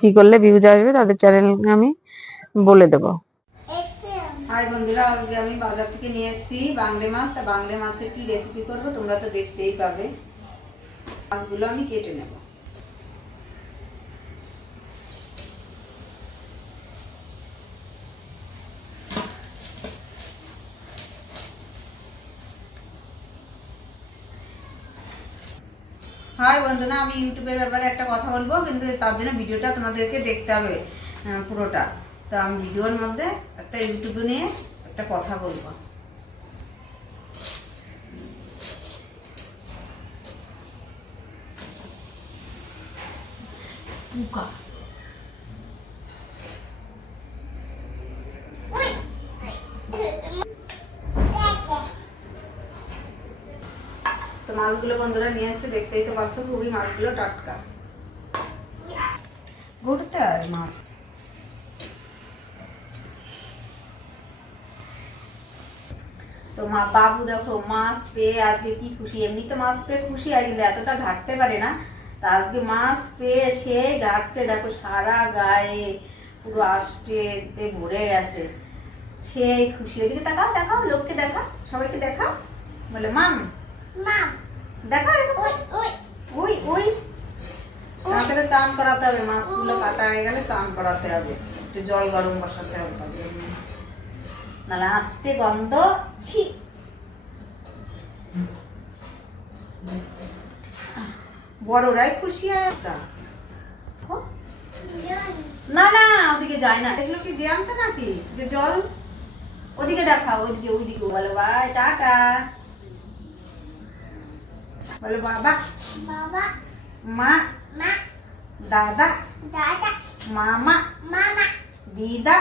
কি করলে ভিউজ আসবে তাদের চ্যানেল আমি বলে দেবো। হাই বন্ধুরা, আজকে আমি বাজার থেকে নিয়ে এসেছি বাংলা মাছ। তা বাংলা মাছের কি রেসিপি করব তোমরা তো দেখতেই পাবে। মাছগুলো আমি কেটে নেব। হাই বন্ধুরা, আমি ইউটিউবের ব্যাপারে একটা কথা বলব, কিন্তু তার জন্য ভিডিওটা তোমাদেরকে দেখতে হবে পুরোটা। তো আমি ভিডিওর মধ্যে একটা ইউটিউব নিয়ে একটা কথা বলব। পোকা মাছগুলো বন্ধুরা নিয়ে এসে দেখতেই তো পাচ্ছ, খুবই মাছগুলো টাটকা। ঘুরতে হয় মাছ। তো মা, বাবু দেখো, মাছ পেয়ে আজকে কি খুশি? এমনি মাছ পেয়ে খুশি হয়, কিন্তু এতটা ঘাটতে পারে না। তা আজকে মাছ পেয়ে সে ঘাটছে, দেখো, সারা গায়ে পুরো আষ্টেতে ভরে গেছে। সেই খুশি। ওইদিকে দেখাও দেখাও, লোককে দেখা সবাইকে দেখাও। বলে, মাম দেখাও এরকম। ওই ওই। আমাকে তো চান করাতে হবে মাছগুলো কাটা হয়ে গেলে চান করাতে হবে। একটু জল গরম বসাতে হবে নাহলে আসতে গন্ধ ছি। বড়রাই খুশি হয় চা না না ওদিকে যায় না। এগুলো কি জ্যান্ত নাকি? যে জল? ওদিকে দেখাও ওইদিকে ওইদিকে বলো। বাই টাটা। বলো বাবা মা দাদা মামা দিদা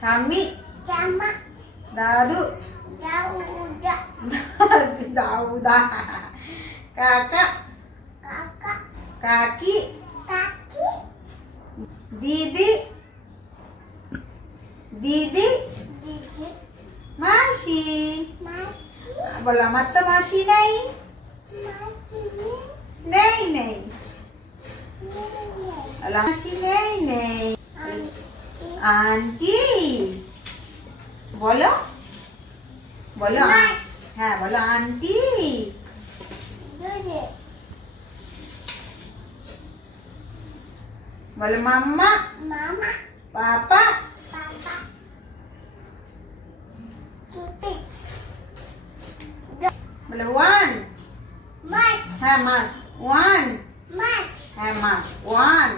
ঠাম্মি দাদু দাউদা কাকা কাকি দিদি দিদি মাসি বলো আমার তো মাসি নেই। নেই নেই। মাসি নেই নেই। আন্টি বলো বলো হ্যাঁ বলো আন্টি। বলো মাম্মা। পাপা। বলো ওয়ান হ্যাঁ মাস ওয়ান হ্যাঁ মাস ওয়ান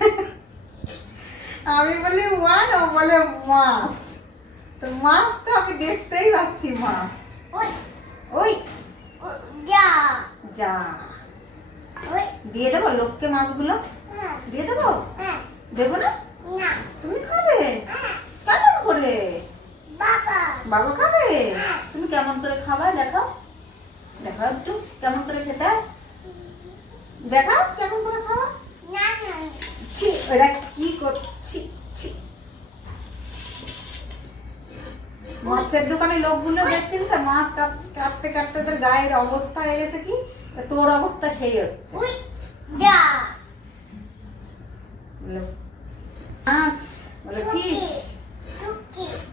আমি বলি ওয়ান ও বলে মাছ তো মাছ তো আমি দেখতেই পাচ্ছি মাছ ওই। যা। দিয়ে দেবো লোককে মাছগুলো দিয়ে দেবো? দেবো না? তুমি খাবে? কেমন করে? বাবা। খাবে? তুমি কেমন করে খাবা দেখাও। দেখাও একটু কেমন করে খেতে? দেখাও কেমন করে খাওয়া ছি ওরা কি করছি ছি মাছের দোকানে লোকগুলো দেখছিস তো মাছ কাট- কাটতে কাটতে তোর গায়ের অবস্থা হয়ে গেছে কি? তোর অবস্থা সেই হচ্ছে। মাছ বলে ফিশ।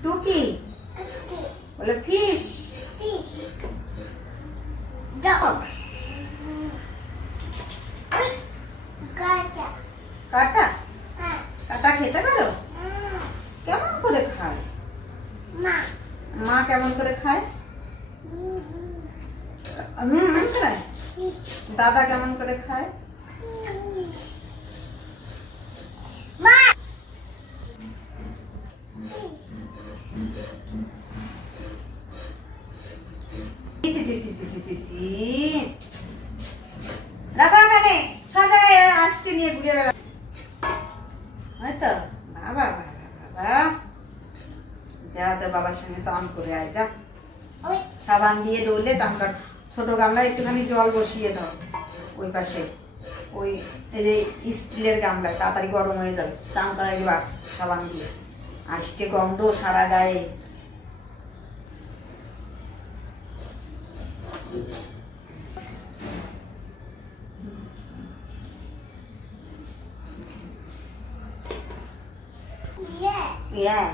টুকি বলে ফিশ কাটা কাটা খেতে পারো? কেমন করে খায়? মা। কেমন করে খায়? হুম হুম। খায় দাদা কেমন করে খায়? ছি, ছি, ছি, ছি, ছি, ছি, ছি। রাখো এখানে সবাই আসতে নিয়ে ঘুরে বেড়া হয়তো বাবা বাবা বাবা। যা তো বাবার সঙ্গে চান করে আয় যা। সাবান দিয়ে ডলে চান কর ছোট গামলায় একটুখানি জল বসিয়ে দাও। ওই পাশে। ওই যে স্টিলের গামলায় তাড়াতাড়ি গরম হয়ে যাবে। চান করা দিবা সাবান দিয়ে। আসতে গন্ধ সারা গায়ে। Biar.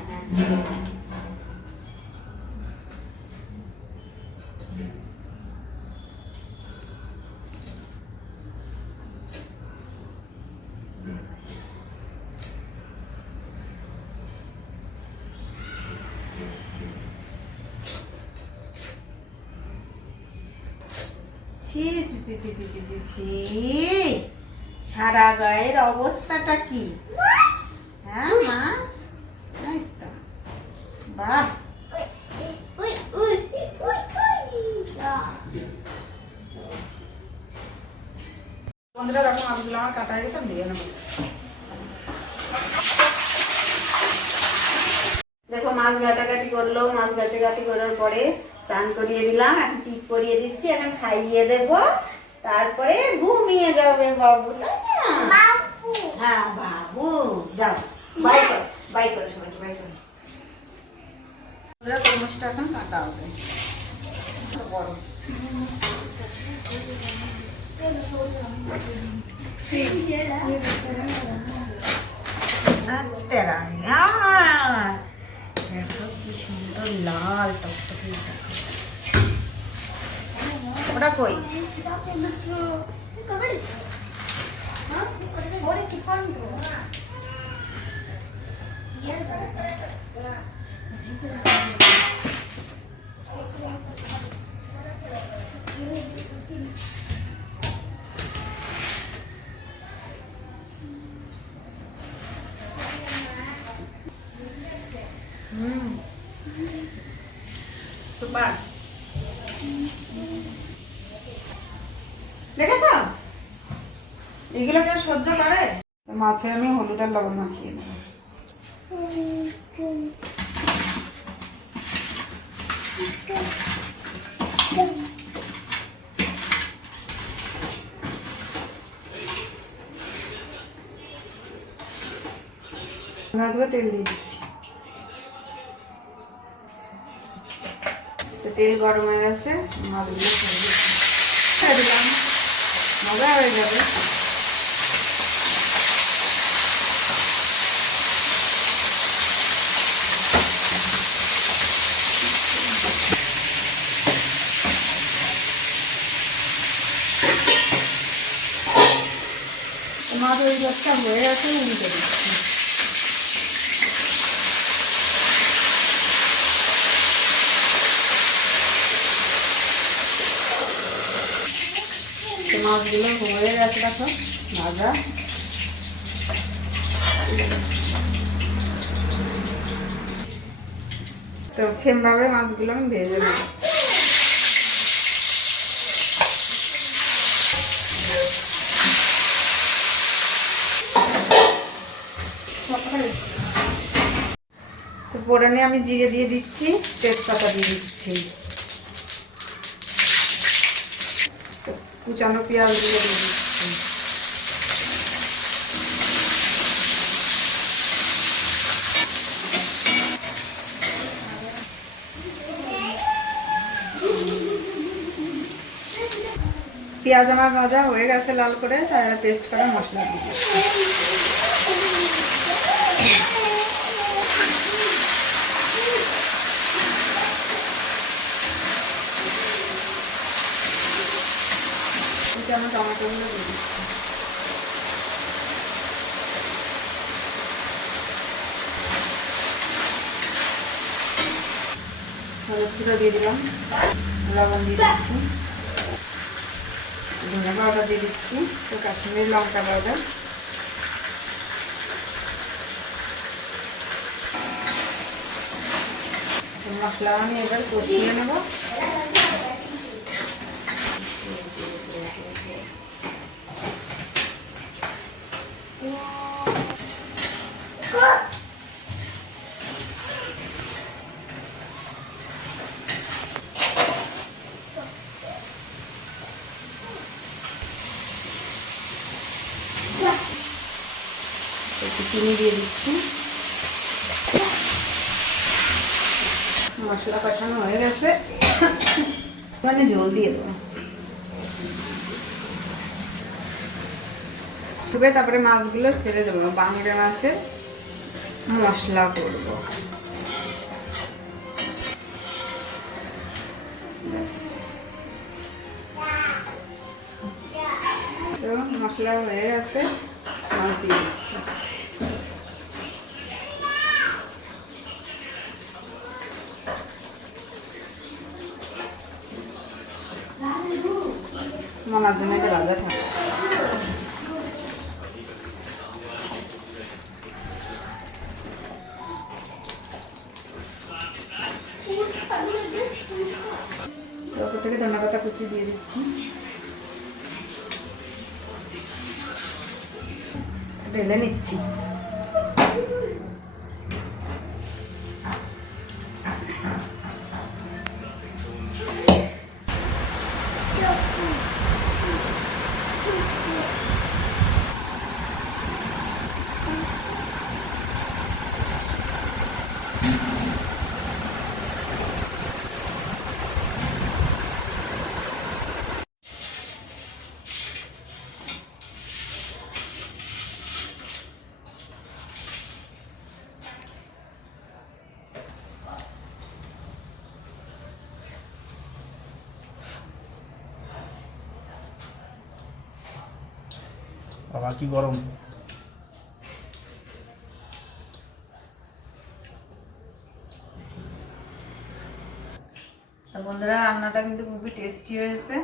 ছি ছি ছি ছি ছি ছি ছি ছি। সারা গায়ের অবস্থাটা কি? হ্যাঁ মাছ? বাহ। বন্ধুরা মাছগুলো আমার কাটা গেছে দিয়ে নেব। দেখো মাছ ঘাটাঘাটি করল। মাছ ঘাটাঘাটি করার পরে চান করিয়ে দিলাম এখন টিপ করিয়ে দিচ্ছি এখন খাইয়ে দেব। তারপরে ঘুমিয়ে যাবে বাবু তাই না? হ্যাঁ বাবু যাও। বাই কর বাই করে সবাইকে বাই করে। তরমুজটা এখন কাটা হবে। বড়। তেরা কি সুন্দর লাল টকটকে। ওটা কই হুম এগুলো কেউ সহ্য করে মাছে আমি হলুদ আর লবণ মাখিয়ে নেব। তেল দিয়ে দিচ্ছি। তেল গরম হয়ে গেছে, মাছগুলো দিলাম। মজা হয়ে যাবে। গাছটা হয়ে গেছে উল্টে দিচ্ছি মাছগুলো হয়ে গেছে, দেখো, ভাজা। তো সেমভাবে মাছগুলো আমি ভেজে নেব। তো আমি জিরে দিয়ে দিচ্ছি, তেজপাতা দিয়ে দিচ্ছি। কুচানো পেঁয়াজ দিয়ে দিয়ে দিচ্ছি। পেঁয়াজ আমার ভাজা হয়ে গেছে লাল করে, তাই পেস্ট করা মশলা দিয়ে দিচ্ছি। কুচানো টমেটোগুলো দিয়ে দিচ্ছি হলুদ গুঁড়ো দিয়ে দিলাম, লবণ দিয়ে দিচ্ছি। ধনে পাউডার দিয়ে দিচ্ছি, তো কাশ্মীরি লঙ্কা পাউডার। মশলা আমি এবার কষিয়ে নেব। একটু চিনি দিয়ে দিচ্ছি। মশলা কষানো হয়ে গেছে। মানে জল দিয়ে দেবো। ফুটবে তারপরে মাছগুলো ছেড়ে দেবো। বাংলা মাছের মশলা করব। মশলা হয়ে গেছে। মাছ দিয়ে কুচি দিয়ে দিচ্ছি। ঢেলে নিচ্ছি। বাবা কি গরম। বন্ধুরা রান্নাটা কিন্তু খুবই টেস্টি হয়েছে।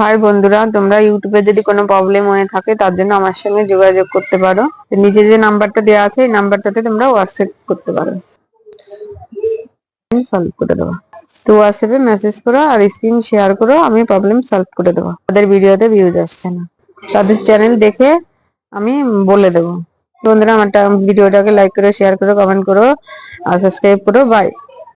হাই বন্ধুরা, তোমরা ইউটিউবে যদি কোনো প্রবলেম হয়ে থাকে, তার জন্য আমার সঙ্গে যোগাযোগ করতে পারো। নিচে যে নাম্বারটা দেওয়া আছে, এই নাম্বারটাতে তোমরা হোয়াটসঅ্যাপ করতে পারো। সলভ করে দেবো। তো হোয়াটসঅ্যাপে মেসেজ করো আর স্ক্রিন শেয়ার করো, আমি প্রবলেম সলভ করে দেবো। তাদের ভিডিওতে ভিউজ আসছে না। তাদের চ্যানেল দেখে আমি বলে দেবো। বন্ধুরা, আমার ভিডিওটাকে লাইক করো শেয়ার করো কমেন্ট করো, আর সাবস্ক্রাইব করো। বাই